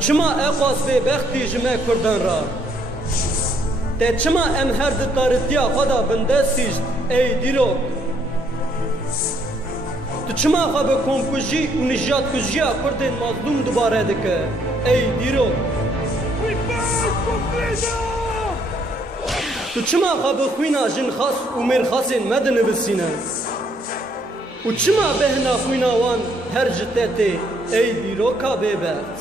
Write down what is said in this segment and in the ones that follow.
çima eqas ve bekti jime kurdan ra. Te çima em her ditaritiya xada binde sijt ey dirok. Tu çima xabe komkuji u nijat kujiya kurdin mazlum dubare dike ey dirok. Tu çima xabe xwina jin xas u mer xasên me dinivîsîne. U çima behna xwina wan her ji te tê ey dîroka bêbert.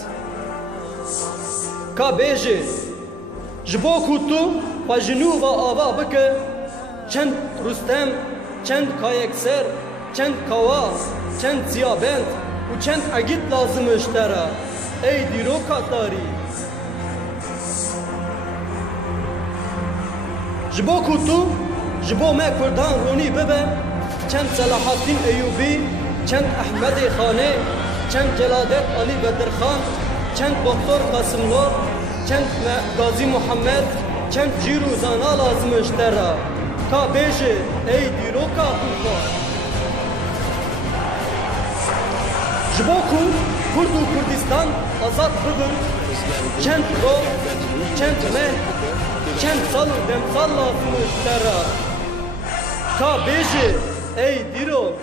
Ka bêjê ji bo ku tu xwe ji nû ve ava bike çend Rûstem, çend Kayekser, çend Kawa, çend Ziyabend û çend egît lazim ji te re ey dîroka tarî. Ji bo ku tu ji bo me Kurdan ronî bibe çend Selahattin Eyyûbî, çend Ehmedê Xanê, çend Celadet Ali Bedirxan, çend Doktor Qasımlo, çend Gazi Muhammed, çend Cîrû zana lazim ji te re. Ka bêjê ey dîroka xwe. Ji bo ku Kurd û Kurdistan azad bibin, çend rol, çend meh, çend sal û demsal lazim ji te re. Ka bêjê ey dîrok.